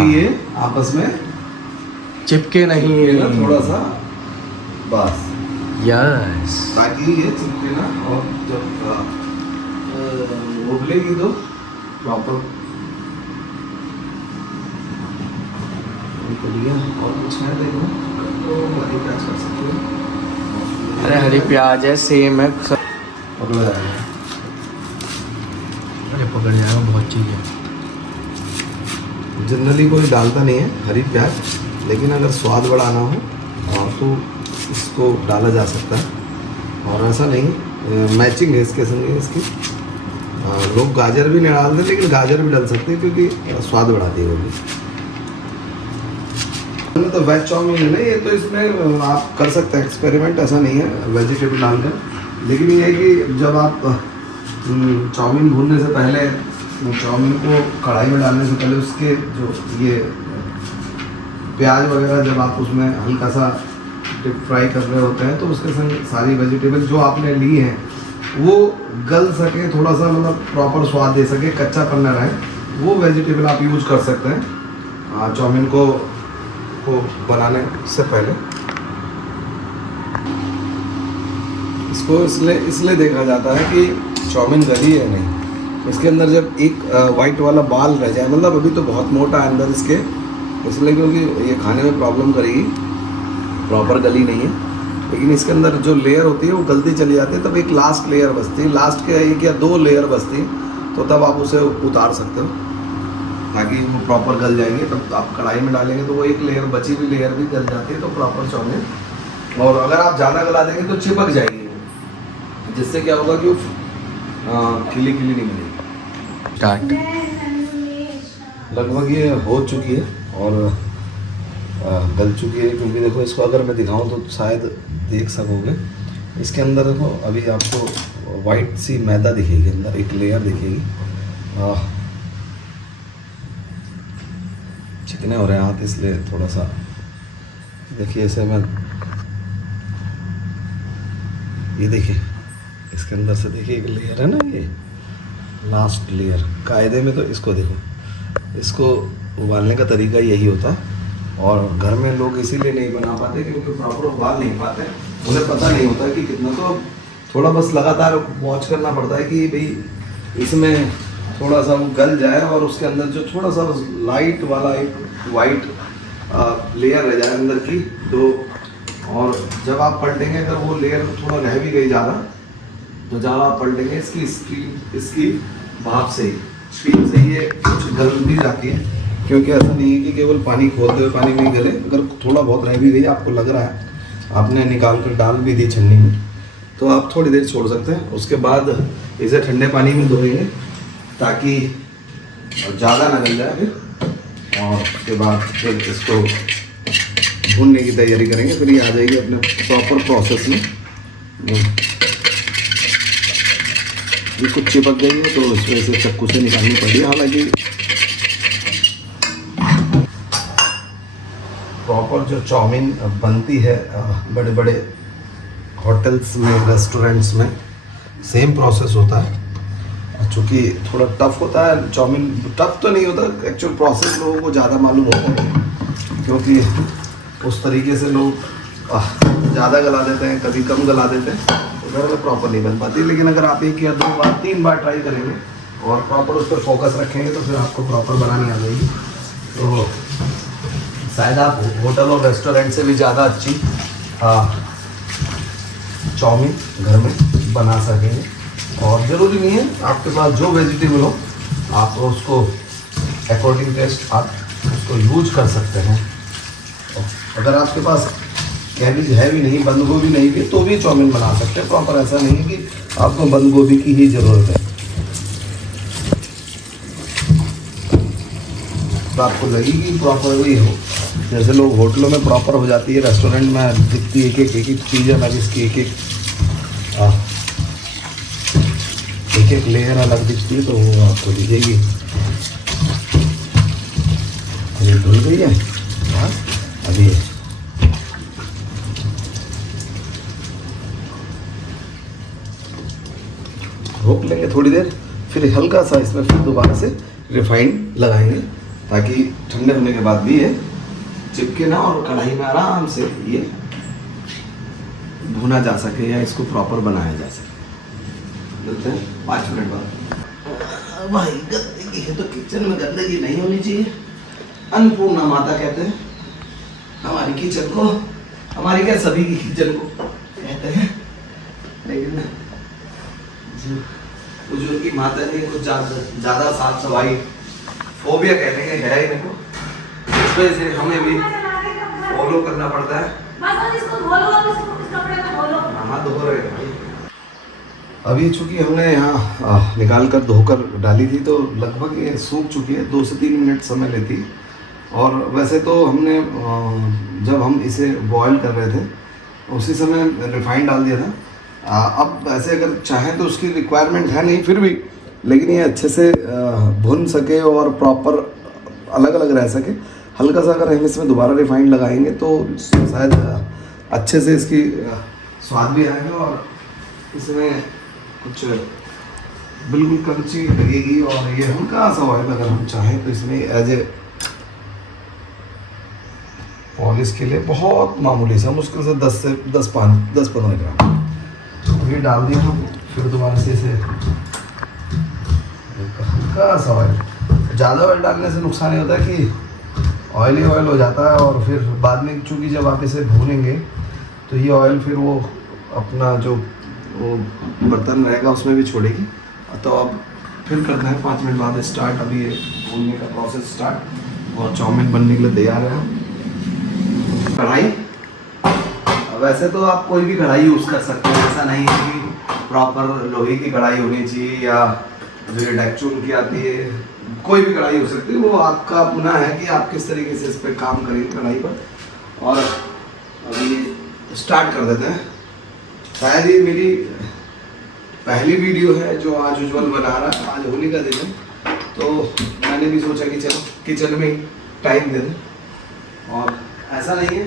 ताकि ये आपस में चिपके नहीं ये ना थोड़ा सा, बस यस। ताकि ये चिपके ना, और जब उबलेगी तो प्रॉपर। और कुछ है देखो तो हरी प्याज कर सकते हो। अरे हरी प्याज है, सेम है सब। पकड़ जाएगा। अरे पकड़ जाएगा, बहुत चीज़ है। जनरली कोई डालता नहीं है हरी प्याज, लेकिन अगर स्वाद बढ़ाना हो तो इसको डाला जा सकता है। और ऐसा नहीं, मैचिंग है इसके संग इसकी। लोग गाजर भी नहीं डालते, लेकिन गाजर भी डाल सकते हैं क्योंकि स्वाद बढ़ाती है वो भी। तो वेज चाउमीन है ना ये, तो इसमें आप कर सकते हैं एक्सपेरिमेंट, ऐसा नहीं है वेजिटेबल डालकर। लेकिन ये है कि जब आप चाउमीन भूनने से पहले, चाउमीन को कढ़ाई में डालने से पहले, उसके जो ये प्याज वगैरह जब आप उसमें हल्का सा डिप फ्राई कर रहे होते हैं, तो उसके संग सारी वेजिटेबल जो आपने ली हैं वो गल सके, थोड़ा सा मतलब प्रॉपर स्वाद दे सके, कच्चापन न रहे, वो वेजिटेबल आप यूज कर सकते हैं चाउमीन को बनाने से पहले। इसको इसलिए देखा जाता है कि चाउमीन गली है नहीं। इसके अंदर जब एक वाइट वाला बाल रह जाए, मतलब अभी तो बहुत मोटा है अंदर इसके, इसलिए क्योंकि ये खाने में प्रॉब्लम करेगी, प्रॉपर गली नहीं है। लेकिन इसके अंदर जो लेयर होती है वो गलती चली जाती है, तब एक लास्ट लेयर बचती है, लास्ट के 1 या 2 लेयर बचती है, तो तब आप उसे उतार सकते हो ताकि वो प्रॉपर गल जाएंगे। तब आप कढ़ाई में डालेंगे तो वो एक लेयर, बची हुई लेयर भी गल जाती है, तो प्रॉपर चाउमीन। और अगर आप ज़्यादा गला देंगे तो चिपक जाएगी, जिससे क्या होगा कि वो खिली खिली नहीं मिलेगी। स्टार्ट। लगभग ये हो चुकी है और गल चुकी है, क्योंकि देखो इसको अगर मैं दिखाऊं तो शायद देख सकोगे। इसके अंदर देखो अभी आपको वाइट सी मैदा दिखेगी, अंदर एक लेयर दिखेगी। चिकने हो रहे हैं हाथ, इसलिए थोड़ा सा देखिए ऐसे मैं, ये देखिए इसके अंदर से देखिए एक लेयर है ना, ये लास्ट लेयर। कायदे में तो इसको देखो, इसको उबालने का तरीका यही होता है, और घर में लोग इसीलिए नहीं बना पाते क्योंकि प्रॉपर उबाल नहीं पाते, उन्हें पता नहीं होता कि कितना। तो थोड़ा बस लगातार वॉच करना पड़ता है कि भाई इसमें थोड़ा सा वो गल जाए, और उसके अंदर जो थोड़ा सा लाइट वाला एक वाइट लेयर रह जाए अंदर की दो। और जब आप पलटेंगे, अगर वो लेयर थोड़ा रह भी गई ज़्यादा, तो जब आप पलटेंगे इसकी भाप से ही, स्टीम से ये कुछ गल भी जाती है, क्योंकि ऐसा नहीं है कि केवल पानी खोलते हुए पानी में गले। अगर थोड़ा बहुत रह भी गई, आपको लग रहा है, आपने निकाल कर डाल भी दी छन्नी में, तो आप थोड़ी देर छोड़ सकते हैं। उसके बाद इसे ठंडे पानी में धोएंगे ताकि ज़्यादा ना गल जाए फिर, और उसके बाद फिर इसको भूनने की तैयारी करेंगे। फिर ये आ जाएगी अपने प्रॉपर प्रोसेस में। ये कुछ चिपक गई है तो इस वजह से चक्कू से निकालनी पड़ी। हालांकि प्रॉपर जो चाउमीन बनती है बड़े बड़े होटल्स में, रेस्टोरेंट्स में, सेम प्रोसेस होता है। चूँकि थोड़ा टफ होता है चाउमीन, टफ तो नहीं होता, एक्चुअल प्रोसेस लोगों को ज़्यादा मालूम होता है, क्योंकि उस तरीके से लोग ज़्यादा गला देते हैं, कभी कम गला देते हैं, तो घर में प्रॉपर नहीं बन पाती। लेकिन अगर आप 1 या 2 बार 3 बार ट्राई करेंगे और प्रॉपर उस पर फोकस रखेंगे, तो फिर आपको प्रॉपर बनानी आ जाएगी। तो शायद आप होटल और रेस्टोरेंट से भी ज़्यादा अच्छी चाउमीन घर में बना सकेंगे। और ज़रूरी नहीं है, आपके पास जो वेजिटेबल हो आप उसको अकॉर्डिंग टेस्ट आप उसको यूज कर सकते हैं। अगर आपके पास कैबेज है भी नहीं, बंद गोभी नहीं भी, तो भी चाउमीन बना सकते हैं प्रॉपर। ऐसा नहीं है कि आपको बंद गोभी की ही ज़रूरत है। तो आपको लगेगी प्रॉपर वही हो, जैसे लोग होटलों में प्रॉपर हो जाती है, रेस्टोरेंट में दिखती है एक एक चीज़ अलग, इसकी एक लेयर अलग दिखती है, तो वो आपको दिखेगी। अभी धुल गई है, अभी रोक लेंगे थोड़ी देर, फिर हल्का सा इसमें फिर दोबारा से रिफाइंड लगाएंगे ताकि ठंडे होने के बाद भी ये चिपके ना और कढ़ाई में आराम से ये भुना जा सके या इसको प्रॉपर बनाया जा सके। देखते हैं 5 मिनट बाद। भाई गंदगी है तो किचन में गंदगी नहीं होनी चाहिए। अन्नपूर्णा माता कहते हैं हमारी किचन को, हमारी क्या सभी की किचन को कहते हैं, लेकिन बुजुर्ग की माता ने कुछ ज़्यादा साफ सफाई फोबिया कहने के है ही मेरे को, इस वजह से हमें भी फॉलो करना पड़ता है। हाँ धो रहे हैं। अभी चूंकि हमने यहाँ निकाल कर धोकर डाली थी तो लगभग ये सूख चुकी है, 2 से 3 मिनट समय लेती है। और वैसे तो हमने जब हम इसे बॉईल कर रहे थे उसी समय रिफाइंड डाल दिया था। अब ऐसे अगर चाहें तो उसकी रिक्वायरमेंट है नहीं फिर भी, लेकिन ये अच्छे से भुन सके और प्रॉपर अलग अलग रह सके, हल्का सा अगर हम इसमें दोबारा रिफाइंड लगाएंगे तो शायद अच्छे से इसकी स्वाद भी आएगा और इसमें कुछ बिल्कुल क्रंची लगेगी। और ये हल्का सा ऑयल अगर हम चाहें तो इसमें एज ए पॉलिश के लिए बहुत मामूली सा, मुश्किल से 10-15 ग्राम ये डाल दिया हम। फिर दोबारा से इसे हल्का सा ऑयल, ज़्यादा ऑयल डालने से नुकसान ये होता है कि ऑयल हो जाता है और फिर बाद में चूँकि जब आप इसे भूनेंगे तो ये ऑयल फिर वो अपना जो वो बर्तन रहेगा उसमें भी छोड़ेगी। तो अब फिर करना है 5 मिनट बाद स्टार्ट। अभी ये भूनने का प्रोसेस स्टार्ट और चाउमीन बनने के लिए तैयार है। कढ़ाई वैसे तो आप कोई भी कढ़ाई यूज़ कर सकते हैं, ऐसा नहीं है कि प्रॉपर लोहे की कढ़ाई होनी चाहिए या जो डेक्चून की आती है, कोई भी कढ़ाई हो सकती है। वो आपका अपना है कि आप किस तरीके से इस पर काम करेंगे कढ़ाई पर। और अभी स्टार्ट कर देते हैं। शायद ये मेरी पहली वीडियो है जो आज उज्जवल बना रहा है। आज होली का दिन है तो मैंने भी सोचा कि चलो किचन में टाइम दे दें। और ऐसा नहीं है,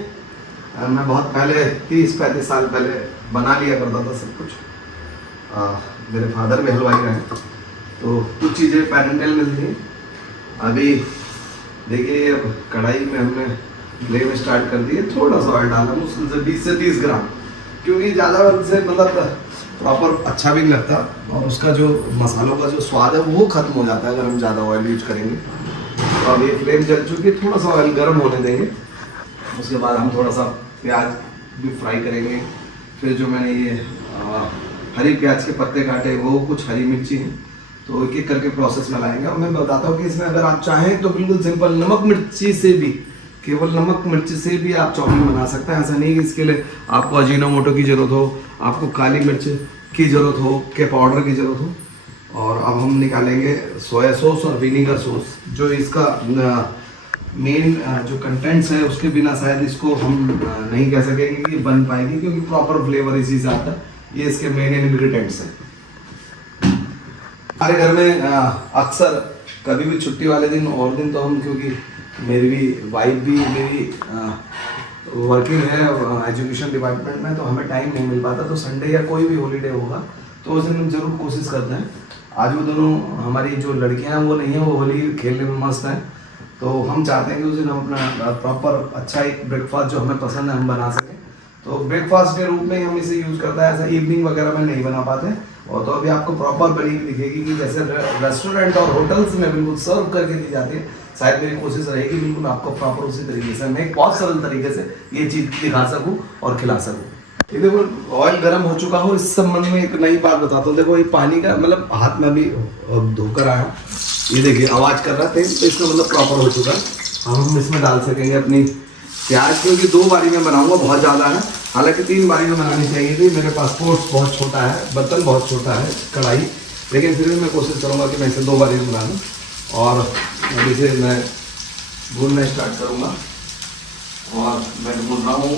मैं बहुत पहले 30-35 साल पहले बना लिया करता था सब कुछ। मेरे फादर भी हलवाई रहे तो कुछ चीज़ें पेरेंटल मिलती हैं। अभी देखिए अब कढ़ाई में हमने फ्लेम स्टार्ट कर दिए, थोड़ा सा ऑयल डाला, मुश्किल से 20 से 30 ग्राम, क्योंकि ज़्यादा से मतलब प्रॉपर अच्छा भी नहीं लगता और उसका जो मसालों का जो स्वाद है वो ख़त्म हो जाता है अगर हम ज़्यादा ऑयल यूज करेंगे। तो अब ये फ्लेम जल चुकी है, थोड़ा सा ऑयल गर्म होने देंगे। उसके बाद हम थोड़ा सा प्याज भी फ्राई करेंगे। फिर जो मैंने ये हरी प्याज के पत्ते काटे वो कुछ हरी मिर्ची हैं तो एक एक करके प्रोसेस में लाएंगे। और मैं बताता हूँ कि इसमें अगर आप चाहें तो बिल्कुल सिंपल नमक मिर्ची से भी, केवल नमक मिर्ची से भी आप चाउमीन बना सकते हैं। ऐसा नहीं कि इसके लिए आपको अजीनोमोटो की ज़रूरत हो, आपको काली मिर्च की ज़रूरत हो, के पाउडर की ज़रूरत हो। और अब हम निकालेंगे सोया सॉस और विनीगर सॉस, जो इसका मेन जो कंटेंट्स है उसके बिना शायद इसको हम नहीं कह सकेंगे कि बन पाएगी, क्योंकि प्रॉपर फ्लेवर इसी से आता है। ये इसके मेन इंग्रेडिएंट्स हैं। हमारे घर में अक्सर कभी भी छुट्टी वाले दिन और दिन तो हम, क्योंकि मेरी भी वाइफ भी मेरी वर्किंग है एजुकेशन डिपार्टमेंट में, तो हमें टाइम नहीं मिल पाता। तो संडे या कोई भी हॉलीडे होगा तो उस दिन हम जरूर कोशिश करते हैं। आज वो दोनों हमारी जो लड़कियां हैं वो नहीं है, वो होली खेलने में मस्त हैं। तो हम चाहते हैं कि उस दिन हम अपना प्रॉपर अच्छा एक ब्रेकफास्ट जो हमें पसंद है हम बना सकें। तो ब्रेकफास्ट के रूप में हम इसे यूज़ करते हैं, ऐसा इवनिंग वगैरह में नहीं बना पाते। और तो अभी आपको प्रॉपर बनी हुई दिखेगी कि जैसे रेस्टोरेंट और होटल्स में बिल्कुल सर्व करके दी जाती है। शायद मेरी कोशिश रहेगी बिल्कुल आपको प्रॉपर उसी तरीके से, मैं एक बहुत सरल तरीके से ये चीज़ दिखा सकूँ और खिला सकूँ। ये देखो ऑयल गर्म हो चुका हो। इस संबंध में एक नई बात बताता हूँ। देखो ये पानी का मतलब हाथ में अभी धोकर आया, ये देखिए आवाज़ कर रहा था, तो इसका मतलब प्रॉपर हो चुका है। अब हम इसमें डाल सकेंगे अपनी प्याज, क्योंकि 2 बारी में बनाऊंगा, बहुत ज़्यादा है। हालांकि 3 बारी में बनानी चाहिए थी। मेरे पास पोर्ट बहुत छोटा है, बर्तन बहुत छोटा है, कढ़ाई, लेकिन फिर भी मैं कोशिश करूँगा कि मैं इसे 2 बारी में बना लूँ। और अब इसे मैं भूनना स्टार्ट करूँगा और मैं भून रहा हूँ।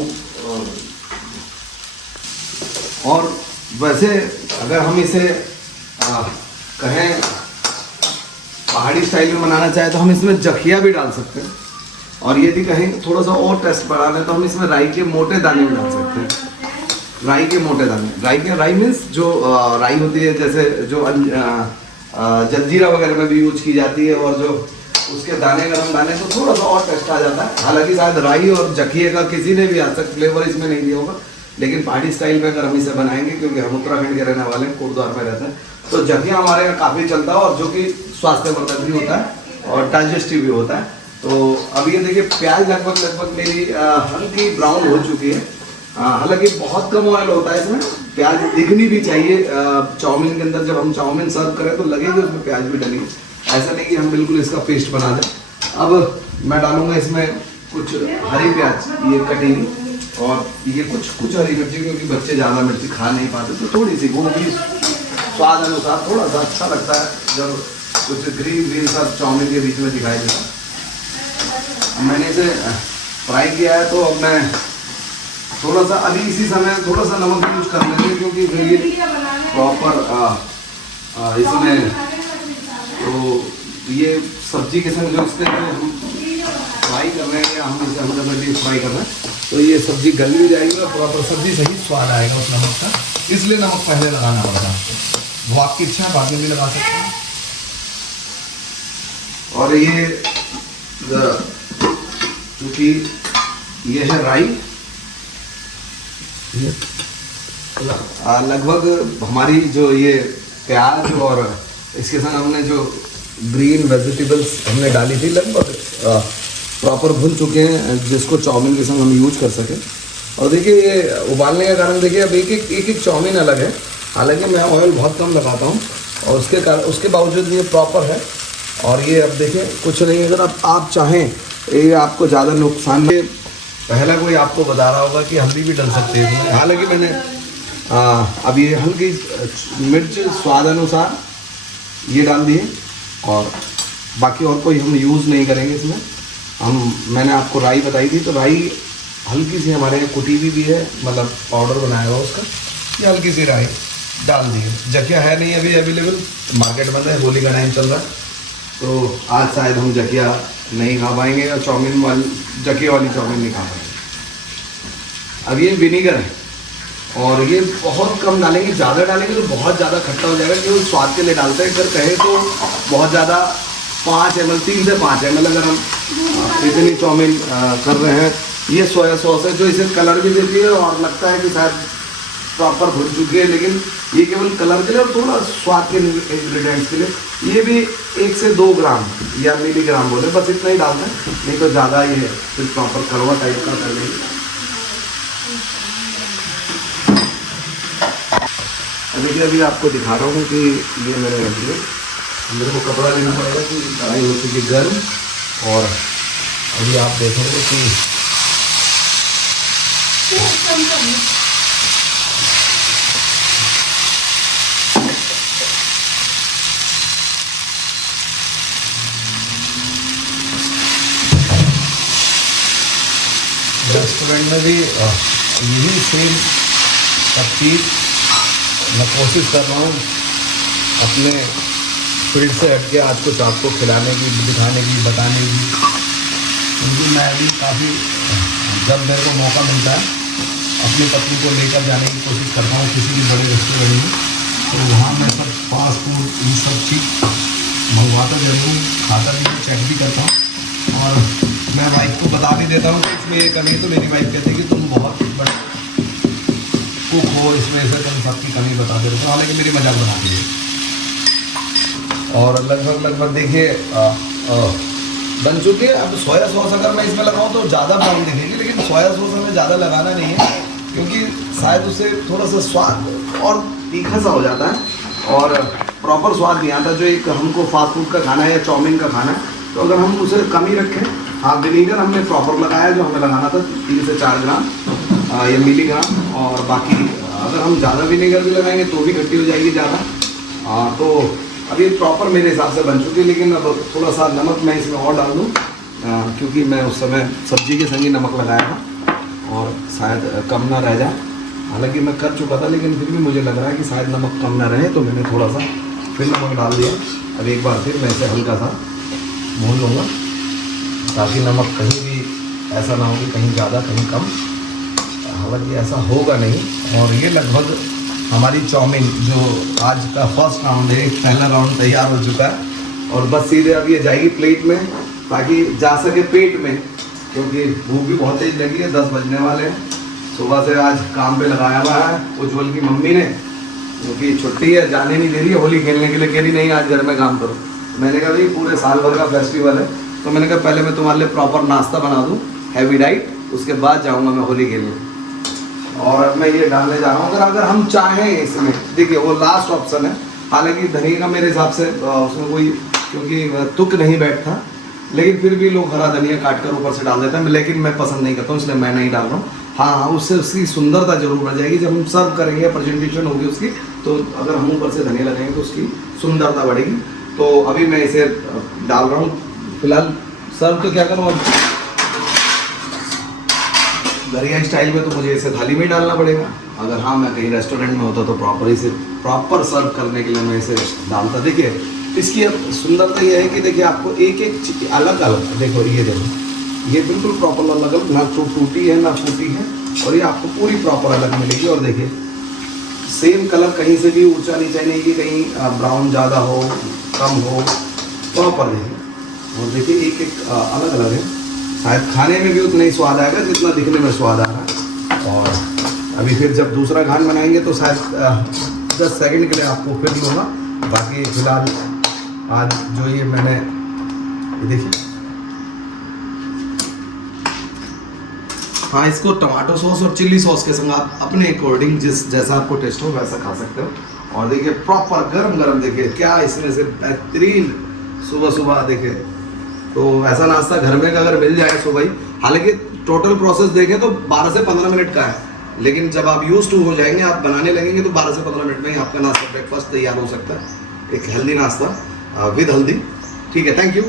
और वैसे अगर हम इसे कहें पहाड़ी स्टाइल में बनाना चाहे तो हम इसमें जखिया भी डाल सकते हैं। और यदि कहें थोड़ा सा और टेस्ट बढ़ाना है तो हम इसमें राई के मोटे दाने भी डाल सकते हैं। राई के मोटे दाने, राई मीन्स जो राई होती है, जैसे जो जलजीरा वगैरह में भी यूज की जाती है, और जो उसके दाने गरम दाने तो थोड़ा सा और टेस्ट आ जाता है। हालांकि शायद राई और जखिए का किसी ने भी आज तक फ्लेवर इसमें नहीं दिया होगा, लेकिन पहाड़ी स्टाइल में अगर हम इसे बनाएंगे, क्योंकि हम उत्तराखंड के रहने वाले हैं, कोटद्वार में रहते हैं, तो जखिया हमारे यहाँ काफ़ी चलता है और जो कि स्वास्थ्यवर्धक भी होता है और डाइजेस्टिव भी होता है। तो अब ये देखिए प्याज लगभग मेरी हल्की ब्राउन हो चुकी है। हालांकि बहुत कम ऑयल होता है इसमें, प्याज दिखनी भी चाहिए चाउमीन के अंदर। जब हम चाउमीन सर्व करें तो लगेगी उसमें प्याज भी डली, ऐसा नहीं कि हम बिल्कुल इसका पेस्ट बना दें। अब मैं डालूंगा इसमें कुछ हरी प्याज, ये कटी हुई, और ये कुछ हरी मिर्ची, क्योंकि बच्चे ज़्यादा मिर्ची खा नहीं पाते, तो थोड़ी सी वो भी स्वाद अनुसार थोड़ा सा अच्छा लगता है जब कुछ ग्रीन सा चाउमीन के बीच में दिखाई देता है। मैंने इसे फ्राई किया है, तो अब मैं थोड़ा सा अभी इसी समय थोड़ा सा नमक यूज कर लेंगे, क्योंकि फिर ये प्रॉपर इसमें तो ये सब्जी के संग जो इसके जो हम फ्राई कर रहे हैं, या हम इसे हल्का सा डीप फ्राई कर रहे हैं, तो ये सब्जी गल भी जाएगी और प्रॉपर सब्जी सही स्वाद आएगा उस नमक का। इसलिए नमक पहले लगाना पड़ता है, वो आपकी इच्छा है, बाद में भी लगा सकते हैं। और ये क्योंकि ये है राई, लगभग हमारी जो ये प्याज और इसके साथ हमने जो ग्रीन वेजिटेबल्स हमने डाली थी, लगभग प्रॉपर भून चुके हैं, जिसको चाउमीन के संग हम यूज कर सकें। और देखिए ये उबालने का कारण देखिए अब एक चाउमीन अलग है। हालांकि मैं ऑयल बहुत कम लगाता हूँ, और उसके बावजूद ये प्रॉपर है। और ये अब देखिए कुछ नहीं, अगर आप चाहें, ये आपको ज़्यादा नुकसान नहीं। पहला कोई आपको बता रहा होगा कि हल्दी भी डल सकती है इसमें, हालांकि मैंने अब ये हल्की मिर्च स्वाद अनुसार ये डाल दिए, और बाकी और कोई हम यूज़ नहीं करेंगे इसमें। मैंने आपको राई बताई थी, तो राई हल्की सी हमारे यहाँ कुटी भी है, मतलब पाउडर बनाया हुआ उसका, ये हल्की सी राई डाल दी है। जखिया है नहीं अभी अवेलेबल, मार्केट बंद है, होली का टाइम चल रहा है, तो आज शायद हम जखिया नहीं खा पाएंगे, और चाउमीन वाली जखिया वाली चाउमीन नहीं खा पाएंगे। अब ये विनीगर है, और ये बहुत कम डालेंगे, ज़्यादा डालेंगे तो बहुत ज़्यादा खट्टा हो जाएगा, क्योंकि स्वाद के लिए डालते हैं। अगर कहें तो बहुत ज़्यादा 5 ml 3 से 5 ml अगर हम इतनी चाउमीन कर रहे हैं। ये सोया सॉस है जो इसे कलर भी देती है, और लगता है कि शायद प्रॉपर भुन चुकी है, लेकिन ये केवल कलर के लिए और थोड़ा स्वाद के इंग्रेडिएंट्स के लिए। ये भी 1 से 2 ग्राम या मिलीग्राम बोले, बस इतना ही डालना है, नहीं तो ज़्यादा ये फिर प्रॉपर कड़वा टाइप का कर लेंगे। देखिए अभी आपको दिखा रहा हूँ कि ये मैंने रख दिया, मेरे को कपड़ा लेना पड़ेगा कि कढ़ाई हो चुकी गर्म, और अभी आप देखेंगे कि रेस्टोरेंट में भी यही सेम सब चीज़ मैं कोशिश कर रहा हूँ अपने फील्ड से हट के आज कुछ आपको खिलाने की, दिखाने की, बताने की, क्योंकि मैं अभी काफ़ी, जब मेरे को मौका मिलता है, अपनी पत्नी को लेकर जाने की कोशिश करता हूँ किसी भी बड़े रेस्टोरेंट में, तो वहाँ मैं सब फास्ट फूड ये सब चीज़ मंगवाता जरूर हूँ, खाता भी हूँ, चेक भी करता हूँ। और मैं वाइफ को बता भी देता हूँ कि इसमें ये कमी है, तो मेरी वाइफ कहती है कि तुम बहुत बड़े कुक हो, इसमें से तुम सबकी कमी बता दे रहे हो। हालांकि मेरी मजाक बनाती है। और लगभग देखिए बन चुकी है। अब सोया सॉस अगर मैं इसमें लगाऊँ तो ज़्यादा ब्राउन दिखेगी, लेकिन सोया सॉस हमें ज़्यादा लगाना नहीं है, क्योंकि शायद उससे थोड़ा सा स्वाद और तीखा सा हो जाता है और प्रॉपर स्वाद नहीं आता जो एक हमको फास्ट फूड का खाना है या चाउमीन का खाना है। तो अगर हम उसे कम ही रखें, हाँ विनीगर हमने प्रॉपर लगाया जो हमें लगाना था 3 से 4 ग्राम या मिलीग्राम, और बाकी अगर हम ज़्यादा विनीगर भी लगाएंगे तो भी खट्टी हो जाएगी ज़्यादा। तो अब ये प्रॉपर मेरे हिसाब से बन चुकी है, लेकिन अब थोड़ा सा नमक मैं इसमें और डाल दूँ, क्योंकि मैं उस समय सब्जी के संग ही नमक लगाया था और शायद कम ना रह जाए। हालांकि मैं कर चुका था, लेकिन फिर भी मुझे लग रहा है कि शायद नमक कम ना रहे, तो मैंने थोड़ा सा फिर नमक डाल दिया। अब एक बार फिर मैं इसे हल्का सा भून लूँगा, ताकि नमक कहीं भी ऐसा ना हो कि कहीं ज़्यादा कहीं कम। हालांकि ऐसा होगा नहीं। और ये लगभग हमारी चाउमीन जो आज का फर्स्ट राउंड है, पहला राउंड तैयार हो चुका है। और बस सीधे अब ये जाएगी प्लेट में ताकि जा सके पेट में, क्योंकि भूख भी बहुत तेज लगी है, 10 बजने वाले हैं। सुबह से आज काम पे लगाया हुआ है उज्ज्वल की मम्मी ने, क्योंकि छुट्टी है, जाने नहीं दे रही है होली खेलने के लिए, कह रही नहीं आज घर में काम करो। मैंने कहा भाई पूरे साल भर का फेस्टिवल है, तो मैंने कहा पहले मैं तुम्हारे लिए प्रॉपर नाश्ता बना दूँ, हैवी डाइट, उसके बाद जाऊँगा मैं होली खेलने। और अब मैं ये डालने जा रहा हूँ, अगर हम चाहें इसमें, देखिए वो लास्ट ऑप्शन है, हालांकि धनिया का मेरे हिसाब से उसमें कोई क्योंकि तुक नहीं बैठता, लेकिन फिर भी लोग हरा धनिया काट कर ऊपर से डाल देते हैं, लेकिन मैं पसंद नहीं करता हूँ, इसलिए मैं नहीं डाल रहा हूँ। हाँ, उससे उसकी सुंदरता जरूर बढ़ जाएगी, जब हम सर्व करेंगे, प्रेजेंटेशन होगी उसकी, तो अगर हम ऊपर से धनिया लगाएंगे तो उसकी सुंदरता बढ़ेगी। तो अभी मैं इसे डाल रहा हूँ, फिलहाल सर्व तो क्या करूँ, दरिया स्टाइल में तो मुझे इसे थाली में ही डालना पड़ेगा। अगर हाँ मैं कहीं रेस्टोरेंट में होता तो प्रॉपर सर्व करने के लिए मैं इसे डालता। देखिए इसकी अब सुंदरता ये है कि देखिए आपको एक एक अलग अलग, देखो ये देखो, ये बिल्कुल प्रॉपर अलग अलग, ना टूटी है ना फूटी है, और ये आपको पूरी प्रॉपर अलग मिलेगी। और देखिए सेम कलर कहीं से भी ऊंचा नीचा नहीं कि कहीं ब्राउन ज़्यादा हो कम हो, प्रॉपर देखिए। और देखिए एक एक अलग अलग है, शायद खाने में भी उतना ही स्वाद आएगा जितना दिखने में स्वाद आ रहा है। और अभी फिर जब दूसरा घान बनाएंगे तो शायद 10 सेकंड के लिए आपको फिर लूँगा। बाकी फिलहाल आज जो ये मैंने, ये देखिए, हाँ इसको टमाटो सॉस और चिल्ली सॉस के संग आप अपने अकॉर्डिंग जैसा आपको टेस्ट हो वैसा खा सकते हो। और देखिए प्रॉपर गरम गरम, देखिए क्या इसमें से बेहतरीन सुबह सुबह, देखिए तो ऐसा नाश्ता घर में अगर मिल जाए सुबह ही, हालांकि टोटल प्रोसेस देखें तो 12 से 15 मिनट का है, लेकिन जब आप यूज टू हो जाएंगे, आप बनाने लगेंगे तो 12 से 15 मिनट में ही आपका नाश्ता ब्रेकफास्ट तैयार हो सकता है, एक हेल्दी नाश्ता विद हल्दी। ठीक है, थैंक यू।